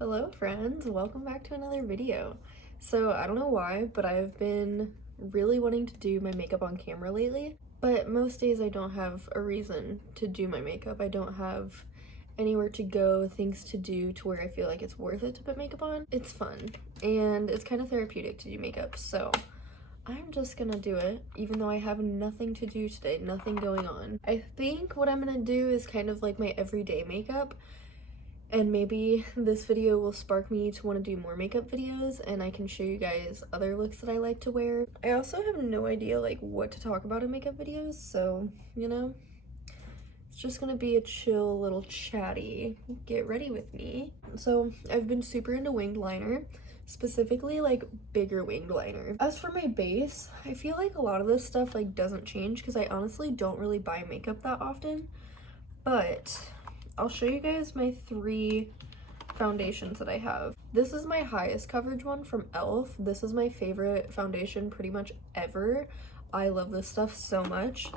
Hello friends, welcome back to another video. So I don't know why, but I've been really wanting to do my makeup on camera lately, but most days I don't have a reason to do my makeup. I don't have anywhere to go, things to do to where I feel like it's worth it to put makeup on. It's fun and it's kind of therapeutic to do makeup, so I'm just gonna do it even though I have nothing to do today, nothing going on. I think what I'm gonna do is kind of like my everyday makeup. And maybe this video will spark me to want to do more makeup videos and I can show you guys other looks that I like to wear. I also have no idea like what to talk about in makeup videos, so you know, it's just gonna be a chill little chatty. Get ready with me. So I've been super into winged liner, specifically like bigger winged liner. As for my base, I feel like a lot of this stuff like doesn't change because I honestly don't really buy makeup that often, but I'll show you guys my 3 foundations that I have. This is my highest coverage one from e.l.f. This is my favorite foundation pretty much ever. I love this stuff so much.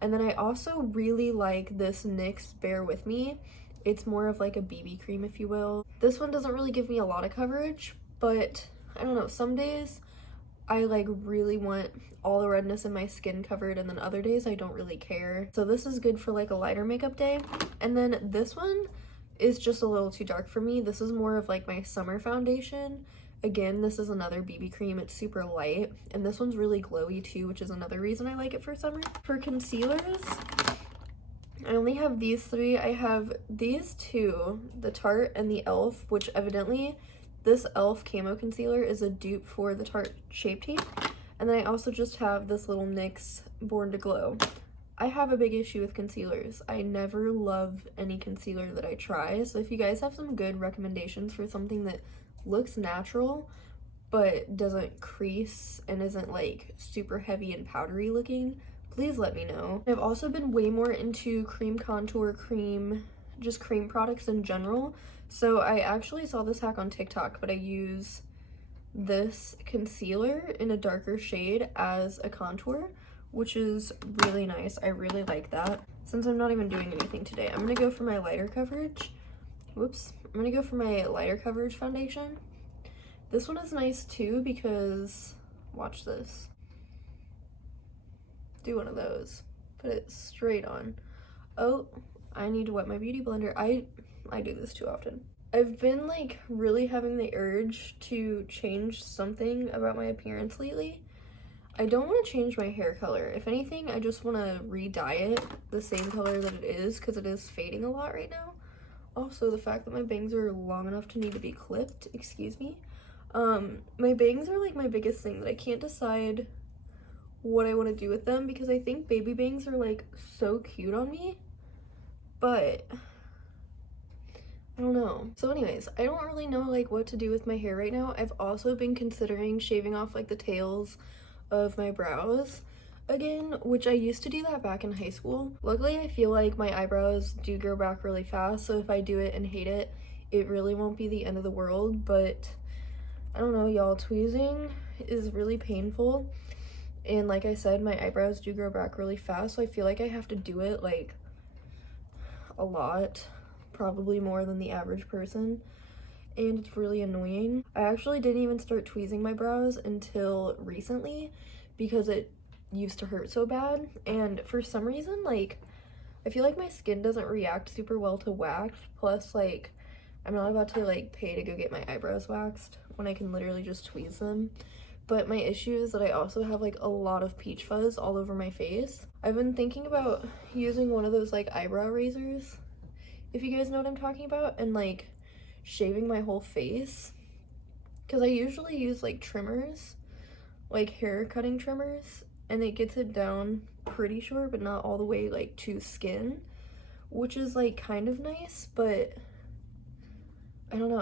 And then I also really like this NYX Bear With Me. It's more of like a BB cream, if you will. This one doesn't really give me a lot of coverage, but I don't know, some days I like really want all the redness in my skin covered, and then other days I don't really care. So this is good for like a lighter makeup day. And then this one is just a little too dark for me. This is more of like my summer foundation. Again, this is another BB cream. It's super light, and this one's really glowy too, which is another reason I like it for summer. For concealers, I only have these 3. I have these 2, the Tarte and the e.l.f., which evidently this e.l.f. Camo Concealer is a dupe for the Tarte Shape Tape. And then I also just have this little NYX Born to Glow. I have a big issue with concealers. I never love any concealer that I try. So if you guys have some good recommendations for something that looks natural but doesn't crease and isn't like super heavy and powdery looking, please let me know. I've also been way more into cream contour, just cream products in general. So I actually saw this hack on TikTok, but I use this concealer in a darker shade as a contour, which is really nice. I really like that. Since I'm not even doing anything today, I'm gonna go for my lighter coverage. Whoops. I'm gonna go for my lighter coverage foundation. This one is nice too because, watch this. Do one of those. Put it straight on. Oh, I need to wet my beauty blender. I do this too often. I've been like really having the urge to change something about my appearance lately. I don't want to change my hair color. If anything, I just want to re-dye it the same color that it is because it is fading a lot right now. Also, the fact that my bangs are long enough to need to be clipped, excuse me. My bangs are like my biggest thing that I can't decide what I want to do with them because I think baby bangs are like so cute on me, but I don't know. So anyways, I don't really know like what to do with my hair right now. I've also been considering shaving off like the tails of my brows again, which I used to do that back in high school. Luckily, I feel like my eyebrows do grow back really fast, so if I do it and hate it, it really won't be the end of the world. But I don't know, y'all, tweezing is really painful, and like I said, my eyebrows do grow back really fast, so I feel like I have to do it like a lot, probably more than the average person, and it's really annoying. I actually didn't even start tweezing my brows until recently because it used to hurt so bad, and for some reason like I feel like my skin doesn't react super well to wax, plus like I'm not about to like pay to go get my eyebrows waxed when I can literally just tweeze them. But my issue is that I also have like a lot of peach fuzz all over my face. I've been thinking about using one of those like eyebrow razors, if you guys know what I'm talking about, and like shaving my whole face, because I usually use like trimmers, like hair cutting trimmers, and it gets it down pretty short but not all the way like to skin, which is like kind of nice. But I don't know,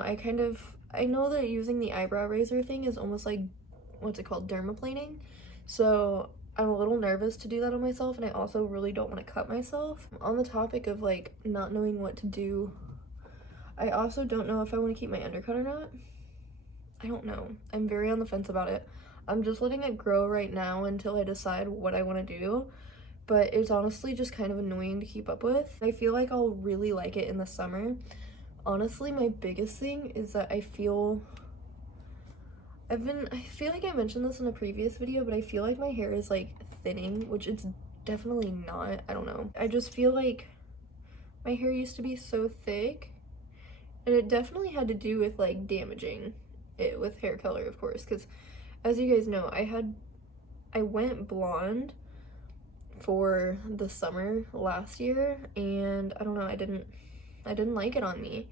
I know that using the eyebrow razor thing is almost like, what's it called, dermaplaning, so I'm a little nervous to do that on myself, and I also really don't want to cut myself. On the topic of like not knowing what to do, I also don't know if I want to keep my undercut or not. I don't know. I'm very on the fence about it. I'm just letting it grow right now until I decide what I want to do, but it's honestly just kind of annoying to keep up with. I feel like I'll really like it in the summer. Honestly, my biggest thing is that I feel like I mentioned this in a previous video, but I feel like my hair is like thinning, which it's definitely not. I don't know. I just feel like my hair used to be so thick, and it definitely had to do with like damaging it with hair color, of course, because as you guys know, I went blonde for the summer last year, and I don't know, I didn't like it on me,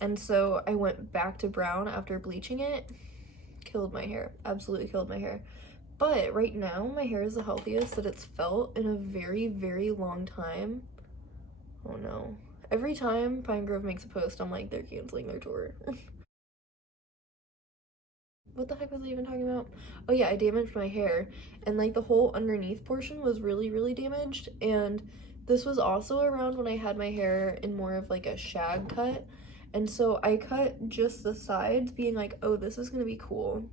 and so I went back to brown after bleaching it. Killed my hair, absolutely killed my hair. But right now my hair is the healthiest that it's felt in a very, very long time. Oh no, every time Pine Grove makes a post, I'm like, they're canceling their tour. What the heck was I even talking about? Oh yeah, I damaged my hair, and like the whole underneath portion was really, really damaged. And this was also around when I had my hair in more of like a shag cut, and so I cut just the sides, being like, oh, this is gonna be cool.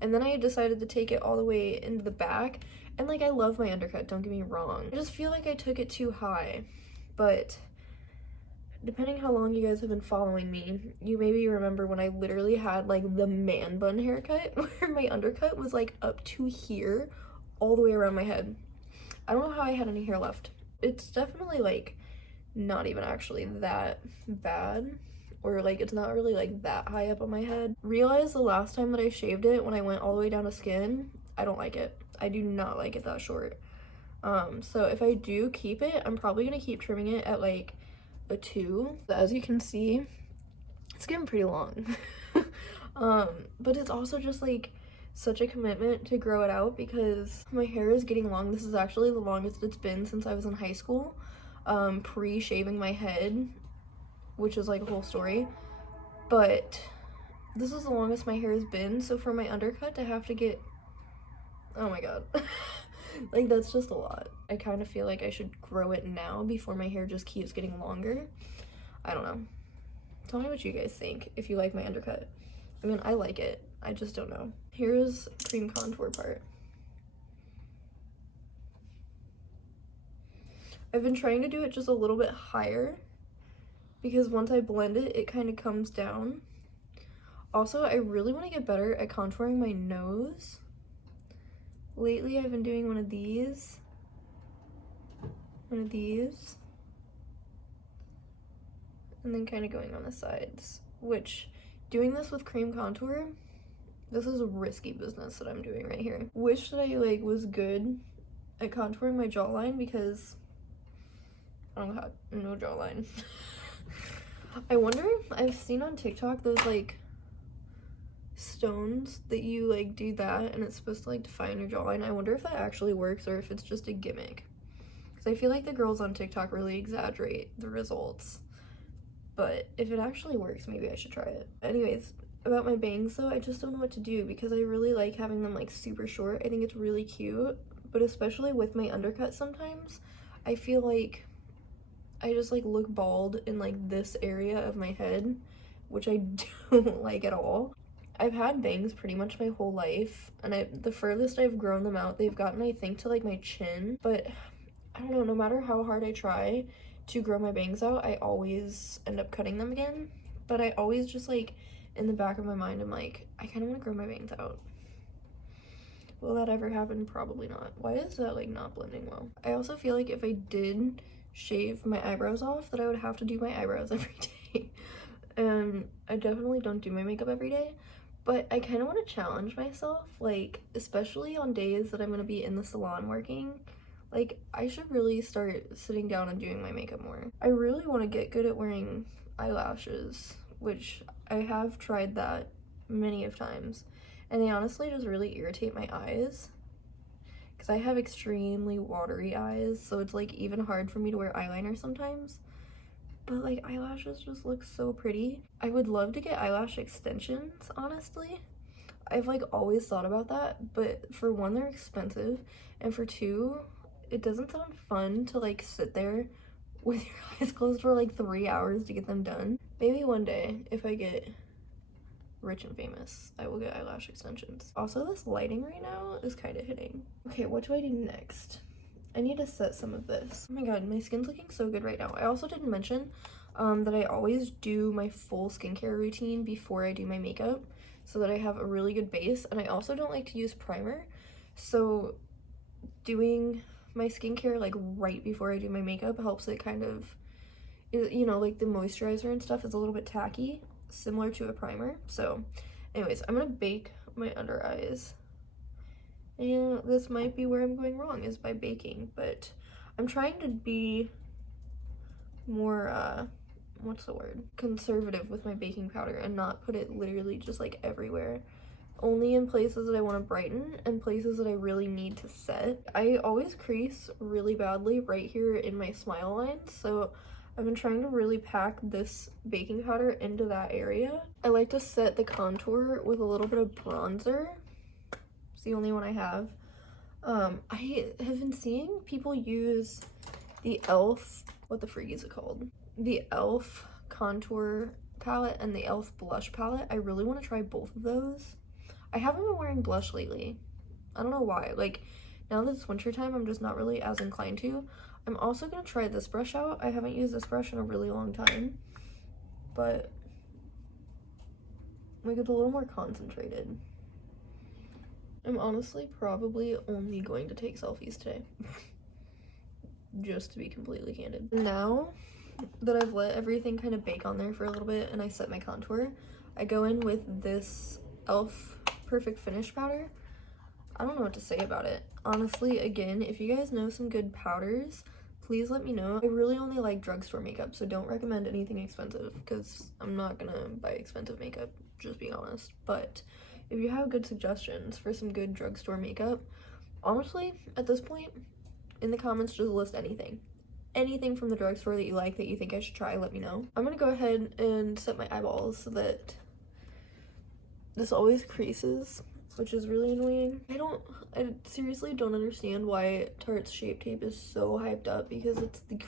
And then I decided to take it all the way into the back, and like, I love my undercut, don't get me wrong. I just feel like I took it too high. But depending how long you guys have been following me, you maybe remember when I literally had like the man bun haircut where my undercut was like up to here, all the way around my head. I don't know how I had any hair left. It's definitely like not even actually that bad, or like it's not really like that high up on my head. Realized the last time that I shaved it, when I went all the way down to skin, I don't like it. I do not like it that short. So if I do keep it, I'm probably gonna keep trimming it at like a 2. As you can see, it's getting pretty long. But it's also just like such a commitment to grow it out because my hair is getting long. This is actually the longest it's been since I was in high school, pre-shaving my head, which is like a whole story. But this is the longest my hair has been, so for my undercut to have to get, oh my god. Like, that's just a lot. I kind of feel like I should grow it now before my hair just keeps getting longer. I don't know. Tell me what you guys think, if you like my undercut. I mean, I like it. I just don't know. Here's cream contour part. I've been trying to do it just a little bit higher because once I blend it, it kind of comes down. Also, I really want to get better at contouring my nose. Lately, I've been doing one of these, and then kind of going on the sides, which, doing this with cream contour, this is a risky business that I'm doing right here. Wish that I, like, was good at contouring my jawline because I don't have no jawline. I wonder, I've seen on TikTok those, like, stones that you like do that and it's supposed to like define your jawline. I wonder if that actually works or if it's just a gimmick, because I feel like the girls on TikTok really exaggerate the results. But if it actually works, maybe I should try it. Anyways, about my bangs though, I just don't know what to do because I really like having them like super short. I think it's really cute, but especially with my undercut sometimes I feel like I just like look bald in like this area of my head, which I don't like at all. I've had bangs pretty much my whole life, and the furthest I've grown them out, they've gotten, I think, to like my chin, but I don't know, no matter how hard I try to grow my bangs out, I always end up cutting them again. But I always just like, in the back of my mind, I'm like, I kind of want to grow my bangs out. Will that ever happen? Probably not. Why is that like not blending well? I also feel like if I did shave my eyebrows off, that I would have to do my eyebrows every day. And I definitely don't do my makeup every day. But I kind of want to challenge myself, like, especially on days that I'm going to be in the salon working. Like, I should really start sitting down and doing my makeup more. I really want to get good at wearing eyelashes, which I have tried that many of times. And they honestly just really irritate my eyes, because I have extremely watery eyes, so it's, like, even hard for me to wear eyeliner sometimes. But like, eyelashes just look so pretty. I would love to get eyelash extensions, honestly. I've like always thought about that, but for one, they're expensive, and for two, it doesn't sound fun to like sit there with your eyes closed for like 3 hours to get them done. Maybe one day, if I get rich and famous, I will get eyelash extensions. Also, this lighting right now is kind of hitting. Okay, what do I do next? I need to set some of this. Oh my god, my skin's looking so good right now. I also didn't mention, that I always do my full skincare routine before I do my makeup so that I have a really good base. And I also don't like to use primer, so doing my skincare like right before I do my makeup helps it kind of, you know, like the moisturizer and stuff is a little bit tacky, similar to a primer. So anyways, I'm gonna bake my under eyes, and this might be where I'm going wrong, is by baking, but I'm trying to be more what's the word, conservative with my baking powder and not put it literally just like everywhere, only in places that I want to brighten and places that I really need to set. I always crease really badly right here in my smile lines, so I've been trying to really pack this baking powder into that area. I like to set the contour with a little bit of bronzer. It's the only one I have. I have been seeing people use the e.l.f., what the freak is it called? The e.l.f. contour palette and the e.l.f. blush palette. I really want to try both of those. I haven't been wearing blush lately. I don't know why. Like, now that it's winter time, I'm just not really as inclined to. I'm also going to try this brush out. I haven't used this brush in a really long time, but like it's a little more concentrated. I'm honestly probably only going to take selfies today. Just to be completely candid. Now that I've let everything kind of bake on there for a little bit and I set my contour, I go in with this e.l.f. Perfect Finish powder. I don't know what to say about it. Honestly, again, if you guys know some good powders, please let me know. I really only like drugstore makeup, so don't recommend anything expensive because I'm not gonna buy expensive makeup, just being honest. But if you have good suggestions for some good drugstore makeup, honestly, at this point, in the comments, just list anything. Anything from the drugstore that you like that you think I should try, let me know. I'm gonna go ahead and set my eyeballs so that this always creases, which is really annoying. I seriously don't understand why Tarte's Shape Tape is so hyped up, because it's the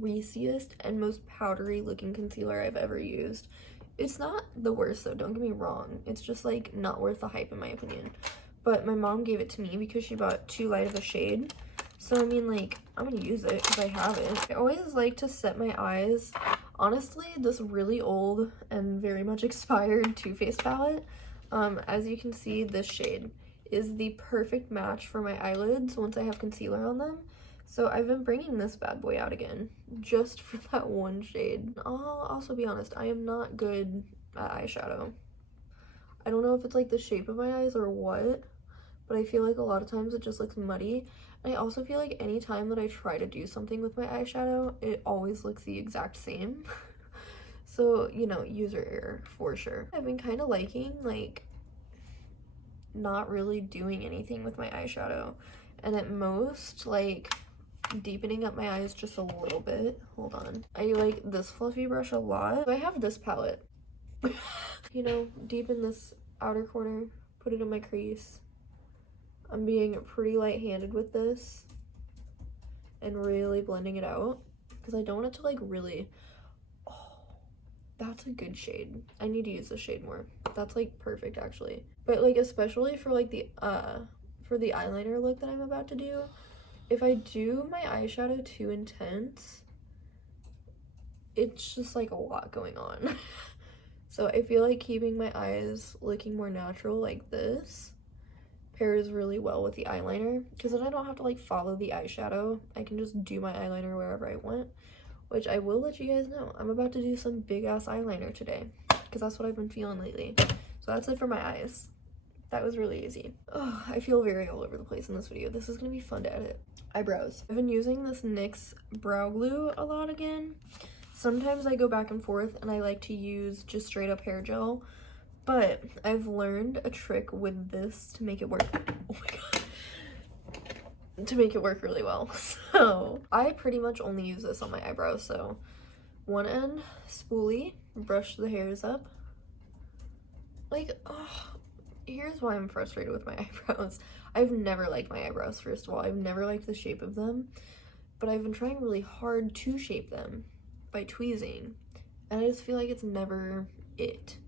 creasiest and most powdery looking concealer I've ever used. It's not the worst though, don't get me wrong. It's just like not worth the hype in my opinion. But my mom gave it to me because she bought too light of a shade. So I mean, like, I'm gonna use it because I have it. I always like to set my eyes. Honestly, this really old and very much expired Too Faced palette, as you can see, this shade is the perfect match for my eyelids once I have concealer on them. So I've been bringing this bad boy out again just for that one shade. I'll also be honest, I am not good at eyeshadow. I don't know if it's like the shape of my eyes or what, but I feel like a lot of times it just looks muddy. I also feel like any time that I try to do something with my eyeshadow, it always looks the exact same. So, you know, user error for sure. I've been kind of liking, like, not really doing anything with my eyeshadow. And at most, like, deepening up my eyes just a little bit. Hold on. I like this fluffy brush a lot. I have this palette. You know, deepen this outer corner, put it in my crease. I'm being pretty light-handed with this and really blending it out because I don't want it to like really, oh, that's a good shade. I need to use this shade more. That's like perfect actually. But like especially for like the eyeliner look that I'm about to do, if I do my eyeshadow too intense, it's just like a lot going on. So I feel like keeping my eyes looking more natural like this pairs really well with the eyeliner, because then I don't have to like follow the eyeshadow. I can just do my eyeliner wherever I want, which I will let you guys know. I'm about to do some big ass eyeliner today because that's what I've been feeling lately. So that's it for my eyes. That was really easy. Oh, I feel very all over the place in this video. This is gonna be fun to edit. Eyebrows. I've been using this NYX Brow Glue a lot again. Sometimes I go back and forth and I like to use just straight up hair gel, but I've learned a trick with this to make it work. Oh my god. To make it work really well. So I pretty much only use this on my eyebrows. So one end, spoolie, brush the hairs up. Like, oh, here's why I'm frustrated with my eyebrows. I've never liked my eyebrows, first of all. I've never liked the shape of them, but I've been trying really hard to shape them by tweezing, and I just feel like it's never it.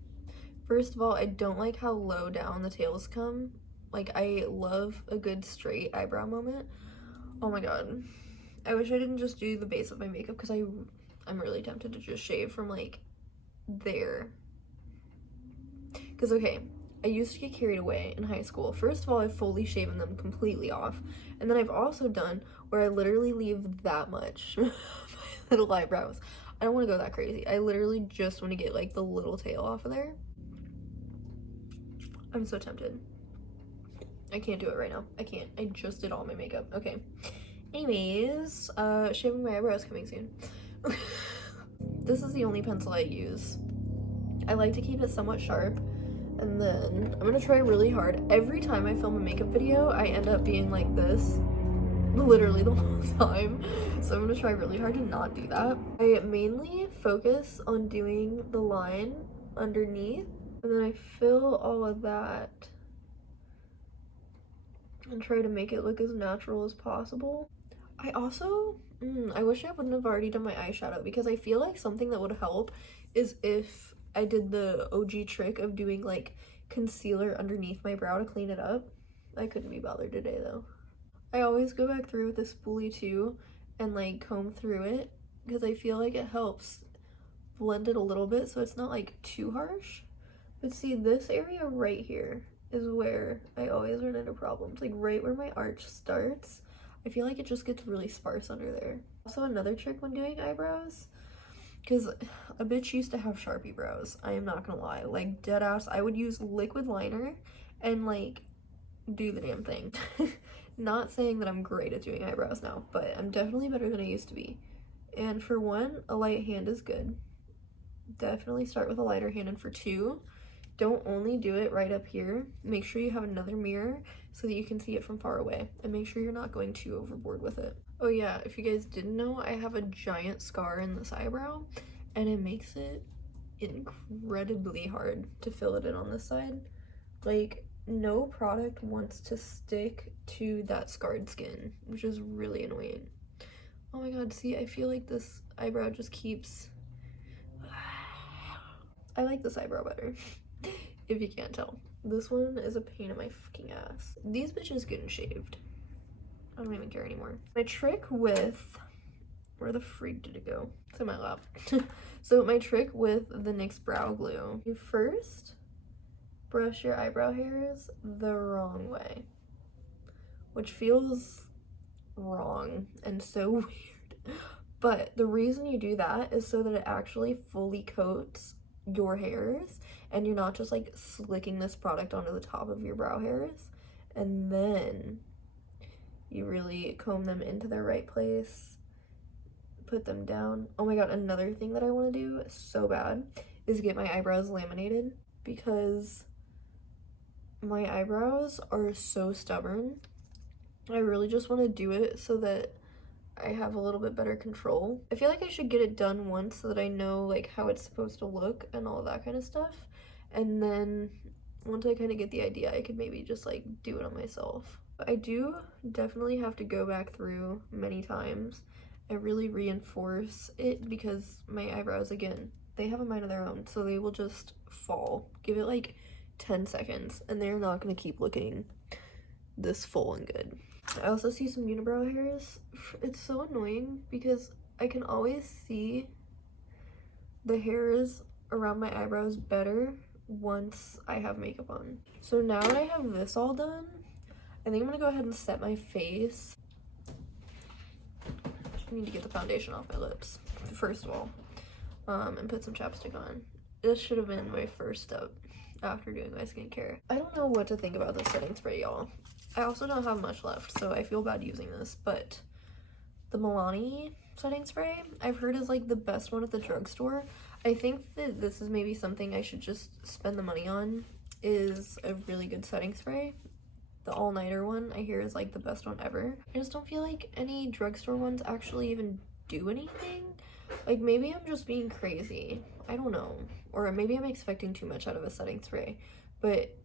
First of all, I don't like how low down the tails come. Like, I love a good straight eyebrow moment. Oh my god. I wish I didn't just do the base of my makeup because I I'm really tempted to just shave from like there. Because, okay, I used to get carried away in high school. First of all, I've fully shaven them completely off. And then I've also done where I literally leave that much my little eyebrows. I don't want to go that crazy. I literally just want to get like the little tail off of there. I'm so tempted. I can't do it right now. I can't. I just did all my makeup. Okay. Anyways, shaving my eyebrows coming soon. This is the only pencil I use. I like to keep it somewhat sharp. And then I'm gonna try really hard. Every time I film a makeup video, I end up being like this. Literally the whole time. So I'm gonna try really hard to not do that. I mainly focus on doing the line underneath. And then I fill all of that. And try to make it look as natural as possible. I also, I wish I wouldn't have already done my eyeshadow, because I feel like something that would help is if I did the OG trick of doing like concealer underneath my brow to clean it up. I couldn't be bothered today though. I always go back through with a spoolie too and like comb through it, because I feel like it helps blend it a little bit so it's not like too harsh. But see, this area right here is where I always run into problems. Like right where my arch starts, I feel like it just gets really sparse under there. Also, another trick when doing eyebrows, because a bitch used to have Sharpie brows, I am not gonna lie. Like dead ass, I would use liquid liner and like do the damn thing. Not saying that I'm great at doing eyebrows now, but I'm definitely better than I used to be. And for one, a light hand is good. Definitely start with a lighter hand, and for two, don't only do it right up here. Make sure you have another mirror so that you can see it from far away, and make sure you're not going too overboard with it. Oh yeah, if you guys didn't know, I have a giant scar in this eyebrow, and it makes it incredibly hard to fill it in on this side. Like, no product wants to stick to that scarred skin, which is really annoying. Oh my god, see, I feel like this eyebrow just keeps... I like this eyebrow better. If you can't tell. This one is a pain in my fucking ass. These bitches getting shaved. I don't even care anymore. My trick with... Where the freak did it go? It's in my lap. So my trick with the NYX Brow Glue. You first brush your eyebrow hairs the wrong way. Which feels wrong and so weird. But the reason you do that is so that it actually fully coats your hairs, and you're not just like slicking this product onto the top of your brow hairs, and then you really comb them into their right place, put them down. Oh my god, another thing that I want to do so bad is get my eyebrows laminated, because my eyebrows are so stubborn. I really just want to do it so that I have a little bit better control. I feel like I should get it done once so that I know like how it's supposed to look and all of that kind of stuff. And then once I kind of get the idea, I could maybe just like do it on myself. But I do definitely have to go back through many times and really reinforce it, because my eyebrows, again, they have a mind of their own, so they will just fall. Give it like 10 seconds and they're not going to keep looking this full and good. I also see some unibrow hairs. It's so annoying because I can always see the hairs around my eyebrows better once I have makeup on. So now that I have this all done, I think I'm gonna go ahead and set my face. I need to get the foundation off my lips, first of all, and put some chapstick on. This should have been my first step after doing my skincare. I don't know what to think about this setting spray, y'all. I also don't have much left, so I feel bad using this, but the Milani setting spray I've heard is like the best one at the drugstore. I think that this is maybe something I should just spend the money on, is a really good setting spray. The all-nighter one I hear is like the best one ever. I just don't feel like any drugstore ones actually even do anything. Like, maybe I'm just being crazy, I don't know, or maybe I'm expecting too much out of a setting spray, but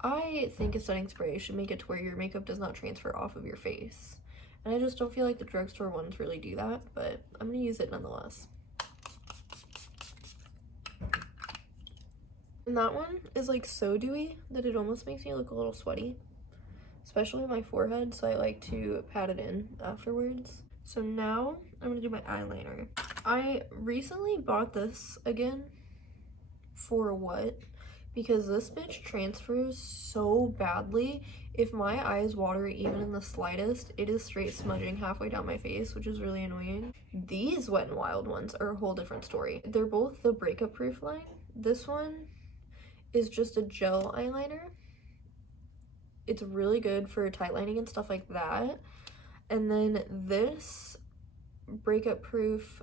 I think a setting spray should make it to where your makeup does not transfer off of your face. And I just don't feel like the drugstore ones really do that, but I'm gonna use it nonetheless. And that one is like so dewy that it almost makes me look a little sweaty, especially my forehead, so I like to pat it in afterwards. So now I'm gonna do my eyeliner. I recently bought this again. For what? Because this bitch transfers so badly. If my eyes water even in the slightest, it is straight smudging halfway down my face, which is really annoying. These Wet n Wild ones are a whole different story. They're both the Breakup proof line. This one is just a gel eyeliner. It's really good for tight lining and stuff like that. And then this Breakup proof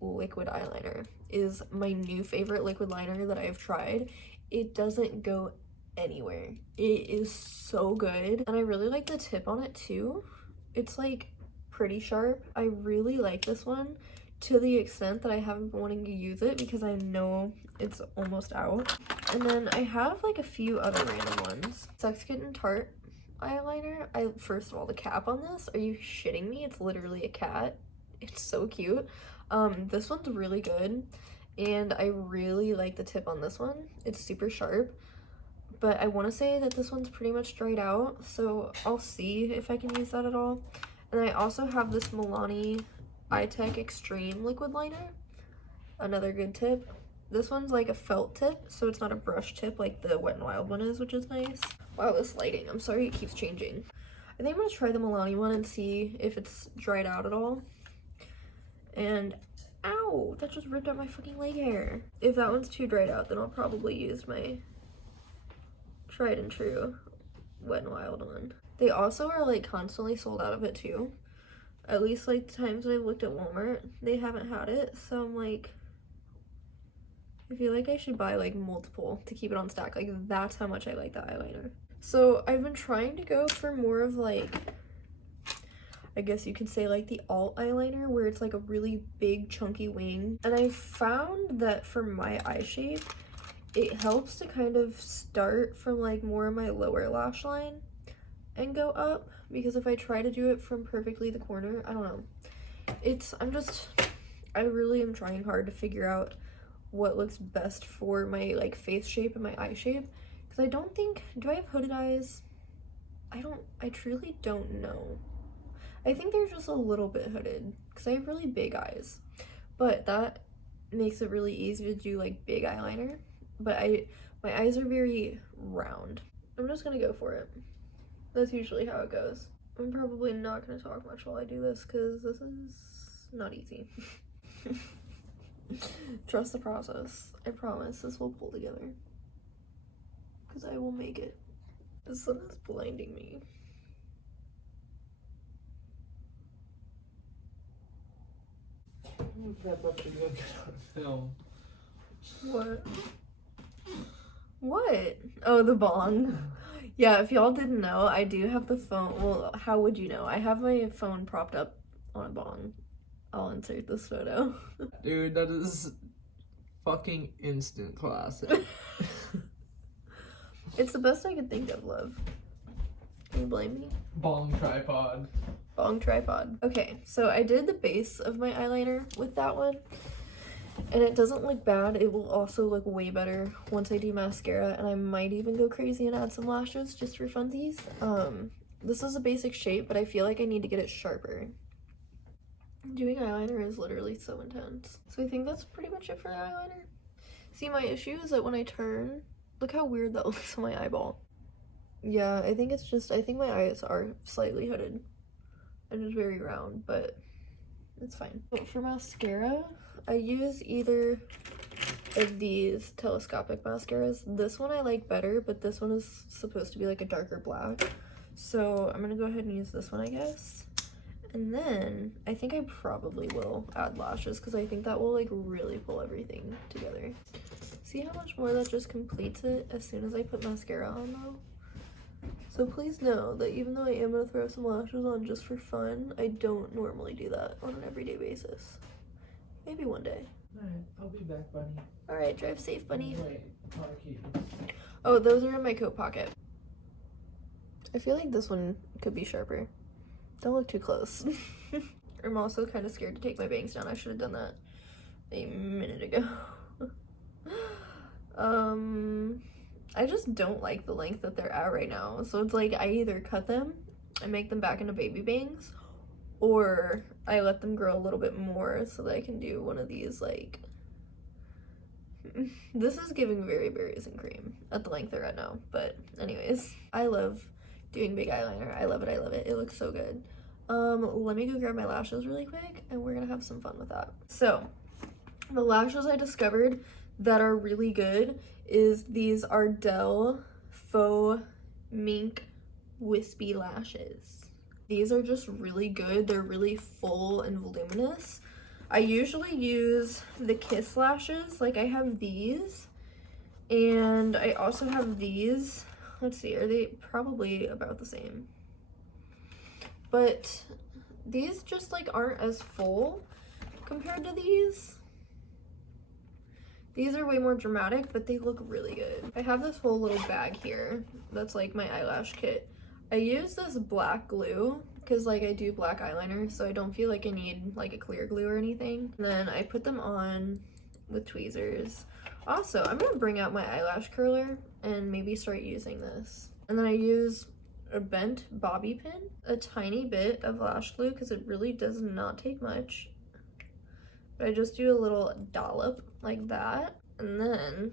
liquid eyeliner is my new favorite liquid liner that I've tried. It doesn't go anywhere. It is so good, and I really like the tip on it too. It's like pretty sharp. I really like this one to the extent that I haven't been wanting to use it because I know it's almost out. And then I have like a few other random ones. Sex Kitten Tarte eyeliner. First of all, the cap on this, are you shitting me? It's literally a cat. It's so cute. This one's really good, and I really like the tip on this one. It's super sharp, but I want to say that this one's pretty much dried out, so I'll see if I can use that at all. And then I also have this Milani iTech Extreme liquid liner, another good tip. This one's like a felt tip, so it's not a brush tip like the Wet n Wild one is, which is nice. Wow, this lighting, I'm sorry it keeps changing. I think I'm gonna try the Milani one and see if it's dried out at all. And ow, that just ripped out my fucking leg hair. If that one's too dried out, then I'll probably use my tried and true Wet n Wild one. They also are like constantly sold out of it too. At least like the times that I've looked at Walmart, they haven't had it. So I'm like, I feel like I should buy like multiple to keep it on stack. Like that's how much I like the eyeliner. So I've been trying to go for more of like, I guess you could say like the alt eyeliner where it's like a really big chunky wing. And I found that for my eye shape, it helps to kind of start from like more of my lower lash line and go up, because if I try to do it from perfectly the corner, I don't know. I really am trying hard to figure out what looks best for my like face shape and my eye shape, because I don't think, do I have hooded eyes? I truly don't know. I think they're just a little bit hooded because I have really big eyes, but that makes it really easy to do like big eyeliner. But my eyes are very round. I'm just gonna go for it. That's usually how it goes. I'm probably not gonna talk much while I do this because this is not easy. Trust the process. I promise this will pull together because I will make it. The sun is blinding me. Prep up to go film. What? What? Oh, the bong. Yeah, if y'all didn't know, I do have the phone. Well, how would you know? I have my phone propped up on a bong. I'll insert this photo. Dude, that is fucking instant classic. It's the best I could think of, love. Can you blame me? Bong tripod. Bong tripod. Okay, so I did the base of my eyeliner with that one, and it doesn't look bad. It will also look way better once I do mascara, and I might even go crazy and add some lashes just for funsies. This is a basic shape, but I feel like I need to get it sharper. Doing eyeliner is literally so intense. So I think that's pretty much it for the eyeliner. See, my issue is that when I turn, look how weird that looks on my eyeball. Yeah, I think my eyes are slightly hooded and just very round, but it's fine. But for mascara, I use either of these telescopic mascaras. This one I like better, but this one is supposed to be like a darker black. So I'm gonna go ahead and use this one, I guess. And then I think I probably will add lashes because I think that will like really pull everything together. See how much more that just completes it as soon as I put mascara on though? So please know that even though I am gonna throw some lashes on just for fun, I don't normally do that on an everyday basis. Maybe one day. Alright, I'll be back, bunny. Alright, drive safe, bunny. Wait, car keys. Oh, those are in my coat pocket. I feel like this one could be sharper. Don't look too close. I'm also kind of scared to take my bangs down. I should have done that a minute ago. I just don't like the length that they're at right now. So it's like I either cut them and make them back into baby bangs, or I let them grow a little bit more so that I can do one of these, like, this is giving very berries and cream at the length they're at now, but anyways, I love doing big eyeliner. I love it, I love it. It looks so good. Let me go grab my lashes really quick and we're gonna have some fun with that. So, the lashes I discovered that are really good is these Ardell Faux Mink Wispy Lashes. These are just really good. They're really full and voluminous. I usually use the Kiss lashes. Like, I have these, and I also have these. Let's see, are they probably about the same? But these just, like, aren't as full compared to these. These are way more dramatic, but they look really good. I have this whole little bag here that's, like, my eyelash kit. I use this black glue because, like, I do black eyeliner, so I don't feel like I need, like, a clear glue or anything. And then I put them on with tweezers. Also, I'm gonna bring out my eyelash curler and maybe start using this. And then I use a bent bobby pin, a tiny bit of lash glue because it really does not take much. But I just do a little dollop like that, and then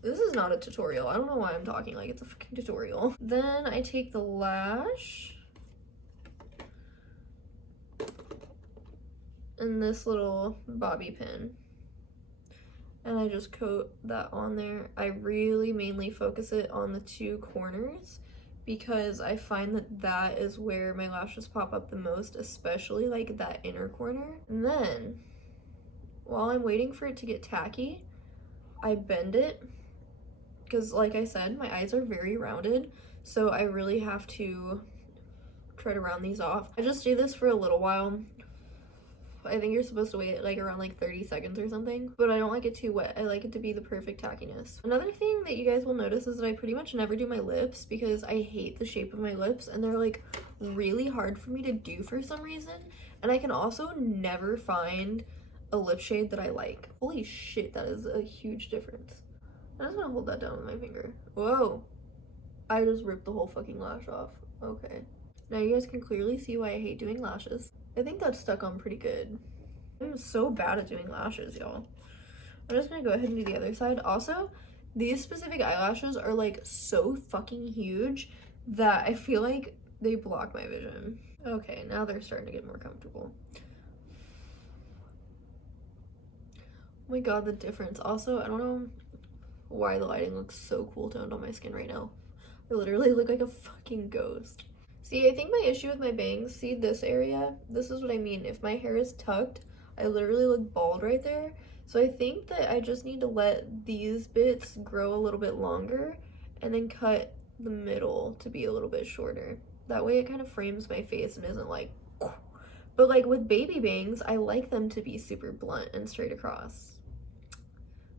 this is not a tutorial. I don't know why I'm talking like it's a fucking tutorial. Then I take the lash and this little bobby pin and I just coat that on there. I really mainly focus it on the two corners because I find that that is where my lashes pop up the most, especially like that inner corner. And then while I'm waiting for it to get tacky, I bend it because, like I said, my eyes are very rounded, so I really have to try to round these off. I just do this for a little while. I think you're supposed to wait like around like 30 seconds or something, but I don't like it too wet. I like it to be the perfect tackiness. Another thing that you guys will notice is that I pretty much never do my lips because I hate the shape of my lips and they're like really hard for me to do for some reason, and I can also never find a lip shade that I like. Holy shit, that is a huge difference. I'm just gonna hold that down with my finger. Whoa, I just ripped the whole fucking lash off. Okay, now you guys can clearly see why I hate doing lashes. I think that's stuck on pretty good. I'm so bad at doing lashes, y'all. I'm just gonna go ahead and do the other side. Also, these specific eyelashes are like so fucking huge that I feel like they block my vision. Okay, now they're starting to get more comfortable. Oh my god, the difference. Also, I don't know why the lighting looks so cool toned on my skin right now. I literally look like a fucking ghost. See, I think my issue with my bangs, see this area? This is what I mean. If my hair is tucked, I literally look bald right there. So I think that I just need to let these bits grow a little bit longer and then cut the middle to be a little bit shorter. That way it kind of frames my face and isn't like, but like with baby bangs, I like them to be super blunt and straight across.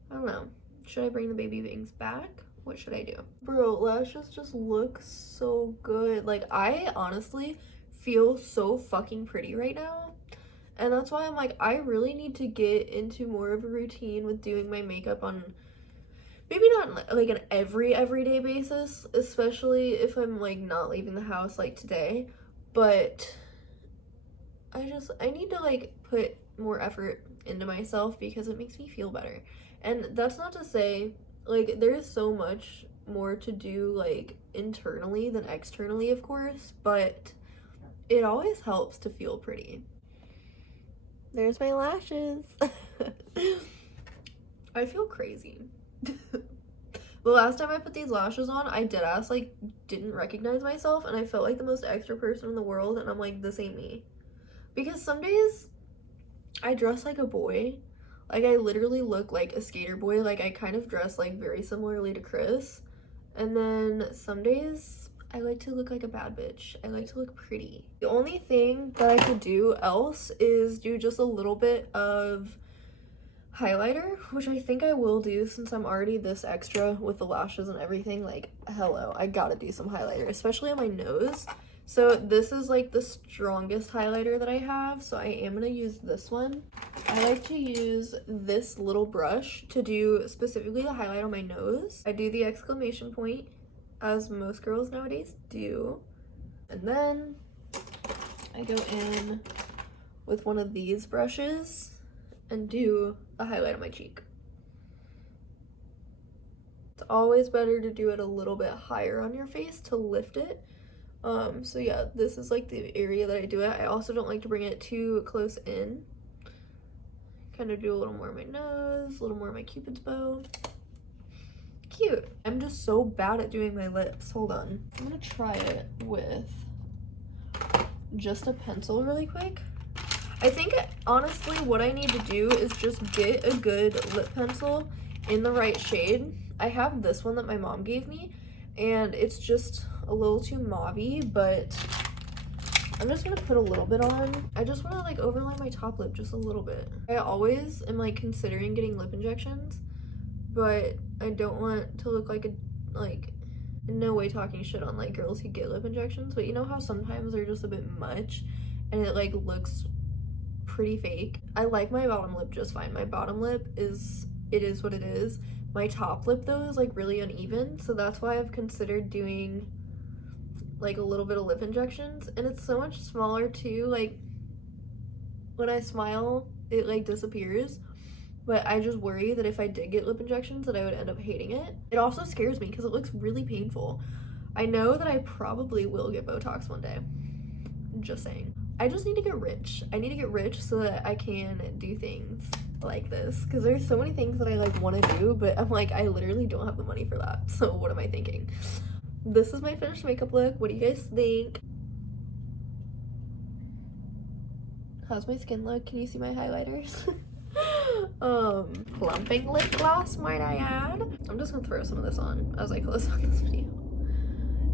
I don't know. Should I bring the baby bangs back? What should I do? Bro, lashes just look so good. Like, I honestly feel so fucking pretty right now. And that's why I'm like, I really need to get into more of a routine with doing my makeup on maybe not like an everyday basis, especially if I'm like not leaving the house like today. But I need to like put more effort into myself because it makes me feel better. And that's not to say, like, there's so much more to do, like, internally than externally, of course, but it always helps to feel pretty. There's my lashes. I feel crazy. The last time I put these lashes on, I deadass, like, didn't recognize myself, and I felt like the most extra person in the world, and I'm like, this ain't me. Because some days, I dress like a boy. Like, I literally look like a skater boy. Like, I kind of dress, like, very similarly to Chris. And then some days, I like to look like a bad bitch. I like to look pretty. The only thing that I could do else is do just a little bit of highlighter, which I think I will do since I'm already this extra with the lashes and everything. Like, hello, I gotta do some highlighter, especially on my nose. So this is like the strongest highlighter that I have, so I am gonna use this one. I like to use this little brush to do specifically the highlight on my nose. I do the exclamation point, as most girls nowadays do. And then I I go in with one of these brushes and do a highlight on my cheek. It's always better to do it a little bit higher on your face to lift it. So yeah, this is like the area that I do it. I also don't like to bring it too close in. Kind of do a little more on my nose, a little more on my Cupid's bow. Cute. I'm just so bad at doing my lips. Hold on. I'm gonna try it with just a pencil really quick. I think honestly what I need to do is just get a good lip pencil in the right shade. I have this one that my mom gave me and it's just a little too mauve-y, but I'm just gonna put a little bit on. I just want to like overline my top lip just a little bit. I always am like considering getting lip injections, but I don't want to look like in no way talking shit on like girls who get lip injections, but you know how sometimes they're just a bit much and it like looks pretty fake. I like my bottom lip just fine. My bottom lip is what it is. My top lip though is like really uneven, so that's why I've considered doing like a little bit of lip injections, and it's so much smaller too. Like when I smile it like disappears, but I just worry that if I did get lip injections that I would end up hating it. It also scares me because it looks really painful. I know that I probably will get Botox one day, just saying. I just need to get rich. I need to get rich so that I can do things like this, because there's so many things that I like want to do, but I'm like, I literally don't have the money for that, so what am I thinking? This is my finished makeup look. What do you guys think? How's my skin look? Can you see my highlighters? Plumping lip gloss, might I add. I'm just gonna throw some of this on as I close out this video.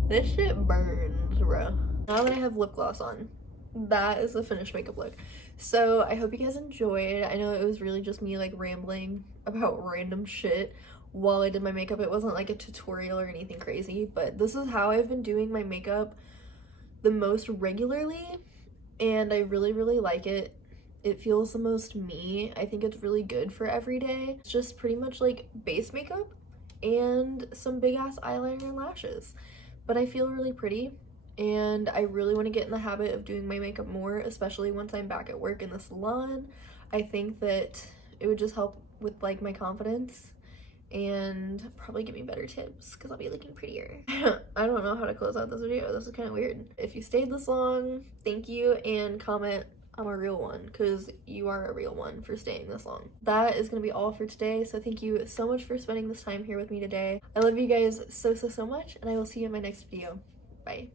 This shit burns, bro. Now that I have lip gloss on, that is the finished makeup look. So I hope you guys enjoyed. I know it was really just me like rambling about random shit while I did my makeup. It wasn't like a tutorial or anything crazy, but this is how I've been doing my makeup the most regularly, and I really like it. It feels the most me. I think it's really good for every day. It's just pretty much like base makeup and some big ass eyeliner and lashes, but I feel really pretty. And I really want to get in the habit of doing my makeup more, especially once I'm back at work in the salon. I think that it would just help with like my confidence and probably give me better tips because I'll be looking prettier. I don't know how to close out this video. This is kind of weird. If you stayed this long, thank you, and comment I'm a real one, because you are a real one for staying this long. That is gonna be all for today, so thank you so much for spending this time here with me today. I love you guys so much, and I will see you in my next video. Bye.